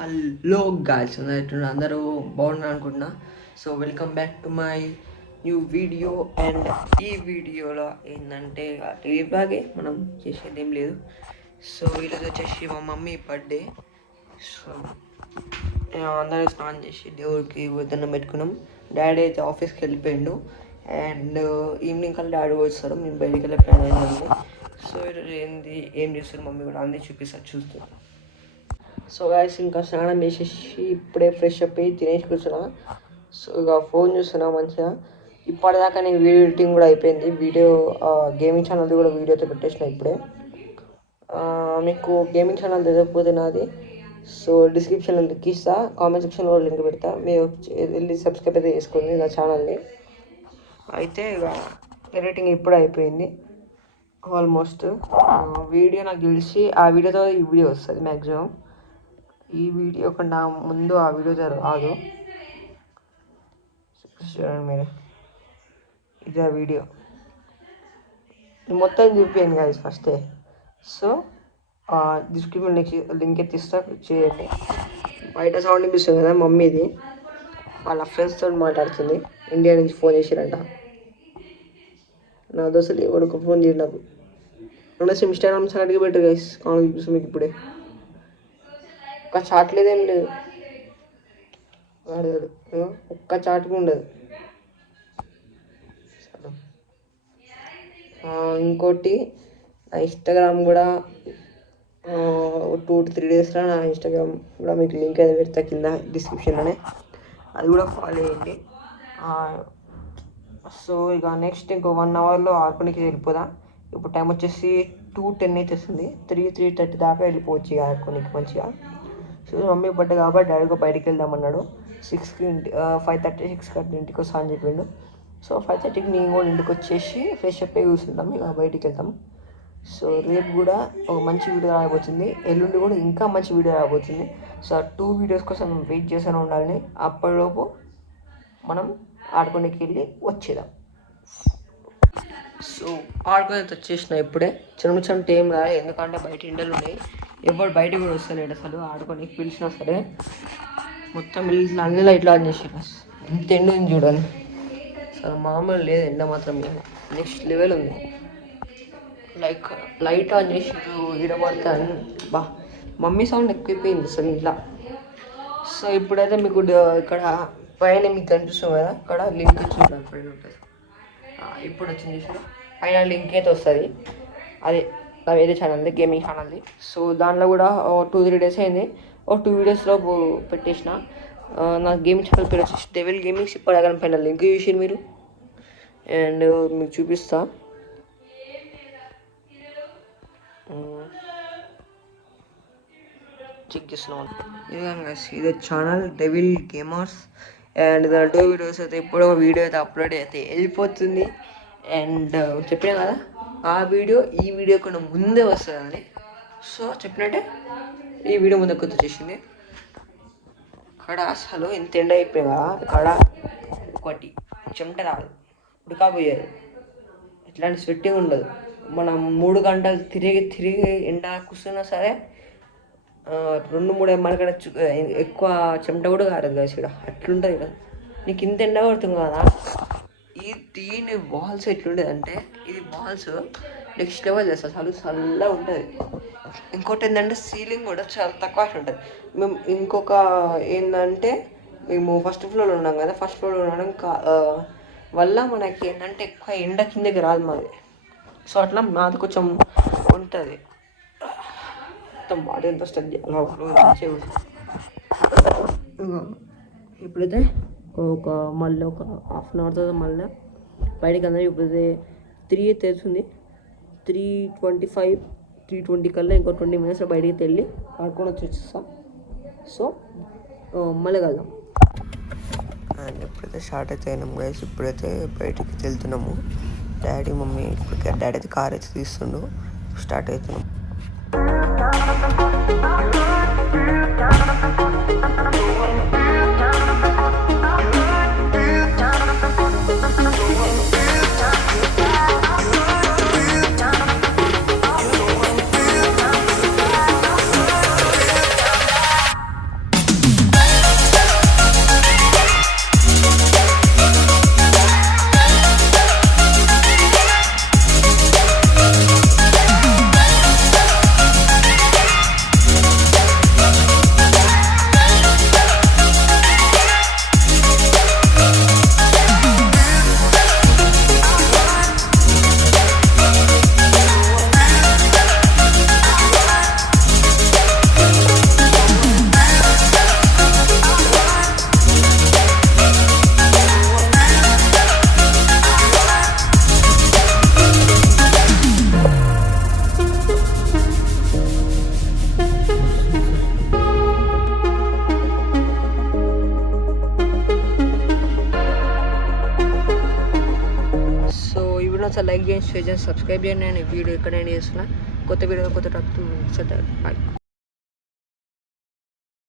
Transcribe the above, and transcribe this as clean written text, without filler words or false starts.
Hello guys, అందరూ బాగున్నారు అనుకుంటున్నా. So welcome back to my new video. And ఈ వీడియోలో ఏంటంటే డైలీ బ్లాగే, మనం చేసేది ఏం లేదు. సో ఈరోజు వచ్చేసి మా మమ్మీ బర్త్డే. సో అందరూ స్నానం చేసి దేవుడికి దండం పెట్టుకున్నాం. డాడీ అయితే ఆఫీస్కి వెళ్ళిపోయిండు. అండ్ ఈవినింగ్ కల్లా డాడీ వస్తారు, మేము బయటికి వెళ్ళే ప్లాన్ అయింది. సో ఈరోజు ఏం చేస్తారు మమ్మీ కూడా అన్నీ చూపిస్తారు, చూస్తున్నాను. సో గాయస్, ఇంకా స్నానం చేసేసి ఇప్పుడే ఫ్రెష్ అప్ అయ్యి తినేసి కూర్చున్నా. సో ఇక ఫోన్ చూస్తున్నా మంచిగా. ఇప్పటిదాకా నేను వీడియో ఎడిటింగ్ కూడా అయిపోయింది. గేమింగ్ ఛానల్ది కూడా వీడియోతో పెట్టేసిన ఇప్పుడే. మీకు గేమింగ్ ఛానల్ తెలియకపోతే నాది, సో డిస్క్రిప్షన్లో లింక్ ఇస్తా, కామెంట్ సెక్షన్లో లింక్ పెడతా, మీరు వెళ్ళి సబ్స్క్రైబ్ అయితే చేసుకోండి నా ఛానల్ని. అయితే ఇక ఎడిటింగ్ ఇప్పుడే అయిపోయింది ఆల్మోస్ట్. వీడియో నాకు తెలిసి ఆ వీడియోతో ఈ వీడియో వస్తుంది మ్యాక్సిమం. ఈ వీడియో కన్నా ముందు ఆ వీడియో రాదు. చూడండి మీరు, ఇది ఆ వీడియో మొత్తం చూపించాను గాయస్ ఫస్టే. సో డిస్క్రిప్షన్ లింక్ ఎత్తిస్తా, చేయండి. బయట సౌండ్ వినిపిస్తుంది కదా, మమ్మీది వాళ్ళ ఫ్రెండ్స్తో మాట్లాడుతుంది. ఇండియా నుంచి ఫోన్ చేసిరంట. నా దోస్తులు ఎవరికి ఫోన్ చేయరు నాకు. రెండోసి ఇన్స్టాగ్రామ్ సైడ్కి పెట్టరు గైస్, కామెంట్ చూపిస్తుంది మీకు ఇప్పుడే. ఒక్క చాట్ లేదేం లేదు, ఒక్క చాట్ ఉండదు. ఇంకోటి నా ఇన్స్టాగ్రామ్ కూడా 2 to 3 డేస్లో నా ఇన్స్టాగ్రామ్ కూడా మీకు లింక్ అయితే పెడతా కింద డిస్క్రిప్షన్లోనే, అది కూడా ఫాలో చేయండి. సో ఇక నెక్స్ట్ ఇంకో 1 అవర్లో ఆడుకోనికి వెళ్ళిపోదా. ఇప్పుడు టైం వచ్చేసి 2:10 అయితే వస్తుంది. 3:30 దాకా వెళ్ళిపోవచ్చు ఇక ఆడుకోనికి మంచిగా. సో మమ్మీ బర్త్డే కాబట్టి డాడీగా బయటికి వెళ్దామన్నాడు. 5:30 6 ఇంటికి వస్తా అని చెప్పిండు. సో 5:30కి నేను కూడా ఇంటికి వచ్చేసి ఫ్రెష్ అప్ అయి కూర్చుంటాం, ఇక బయటికి వెళ్తాం. సో రేపు కూడా ఒక మంచి వీడియో రాబోతుంది, ఎల్లుండి కూడా ఇంకా మంచి వీడియో రాబోతుంది. సో 2 వీడియోస్ కోసం వెయిట్ చేస్తూనే ఉండాలని. అప్పటిలోపు మనం ఆడుకోనికి వెళ్ళి వచ్చేద్దాం. సో ఆడుకొని వచ్చేసిన ఇప్పుడే. చిన్న ఏం రాదు, ఎందుకంటే బయట ఎండలు ఉన్నాయి. ఎవరు బయటకు కూడా వస్తలేడు అసలు. ఆడుకొని పిలిచినా సరే మొత్తం అన్ని లైట్లు ఆన్ చేసి ఎంత ఎండ ఉంది చూడాలి. అసలు మామూలు లేదు ఎండ మాత్రం, నెక్స్ట్ లెవెల్ ఉంది. లైట్ ఆన్ చేసి ఈడబడతా బా, మమ్మీ సౌండ్ ఎక్కువైపోయింది అసలు ఇలా. సో ఇప్పుడైతే మీకు ఇక్కడ పైన మీకు కనిపిస్తుంది కదా, ఇక్కడ లింక్ చూడాలి పైన ఉంటుంది. ఇప్పుడు వచ్చింది చూసారు, పైన లింక్ అయితే వస్తుంది. అదే నా వేరే ఛానల్ది, గేమింగ్ ఛానల్ది. సో దాంట్లో కూడా 2-3 డేస్ అయింది, 2 వీడియోస్లో పెట్టేసిన. నా గేమింగ్ ఛానల్ పేరు వచ్చేసి డెవిల్ గేమింగ్స్. ఇప్పటిదాకా పైన లింక్ చూసి మీరు, అండ్ మీకు చూపిస్తా. చెక్ చేస్తున్నాం ఇది ఛానల్ డెవిల్ గేమర్స్. అండ్ దాంట్లో వీడియోస్ అయితే ఎప్పుడో వీడియో అయితే అప్లోడ్ అయితే వెళ్ళిపోతుంది. అండ్ చెప్పినా కదా, ఆ వీడియో ఈ వీడియో కన్నా ముందే వస్తుందని. సో చెప్పినట్టే ఈ వీడియో ముందు వచ్చేసింది. అక్కడ అసలు ఇంత ఎండ అయిపోయా, అక్కడ ఒకటి చెమట రాదు, ఉడకపోయారు, ఇట్లాంటి స్వెట్టింగ్ ఉండదు. మనం 3 గంటలు తిరిగి ఎండ కూర్చున్నా సరే 2-3 మనకడ ఎక్కువ చెమట కూడా కారదు కదా ఇక్కడ, అట్లుంటుంది కదా. నీకు ఇంత ఎండ పడుతుంది కదా. దీని వాల్స్ ఎట్లుండేది అంటే, ఇది వాల్స్ నెక్స్ట్ లెవెల్ చేస్తారు, చల్లగా ఉంటుంది. ఇంకోటి ఏంటంటే సీలింగ్ కూడా చాలా తక్కువ ఉంటుంది. మేము ఇంకొక ఏంటంటే, మేము ఫస్ట్ ఫ్లోర్లో ఉన్నాం కదా, ఫస్ట్ ఫ్లోర్లో ఉండడం వల్ల మనకి ఏంటంటే ఎక్కువ ఎండ కిందకి రాదు మాది. సో అట్లా మాది కొంచెం ఉంటుంది. మొత్తం బాడీ ఎంత స్టక్ ఇప్పుడైతే మళ్ళీ ఒక హాఫ్ అన్ అవర్ తర్వాత మళ్ళీ బయటకి అందరూ. ఇప్పుడైతే 3 తెలుస్తుంది, 3:25 3:20 కల్లా ఇంకో 20 minutesలో బయటికి వెళ్ళి ఆడుకొని వచ్చేస్తాం. సో మళ్ళీ కలుద్దాం. అండ్ ఎప్పుడైతే స్టార్ట్ అయితే అయినాము గైస్, ఇప్పుడైతే బయటికి వెళ్తున్నాము. డాడీ మమ్మీ ఇప్పుడు డాడీ అయితే కార్ అయితే తీస్తుండు, స్టార్ట్ అవుతున్నాం. ఒకసారి లైక్ చేయండి, షేర్ చేయండి, సబ్స్క్రైబ్ చేయండి. నేను వీడియో ఎక్కడైనా చేస్తున్నా కొత్త వీడియో కొత్త టాపిక్ బాయ్.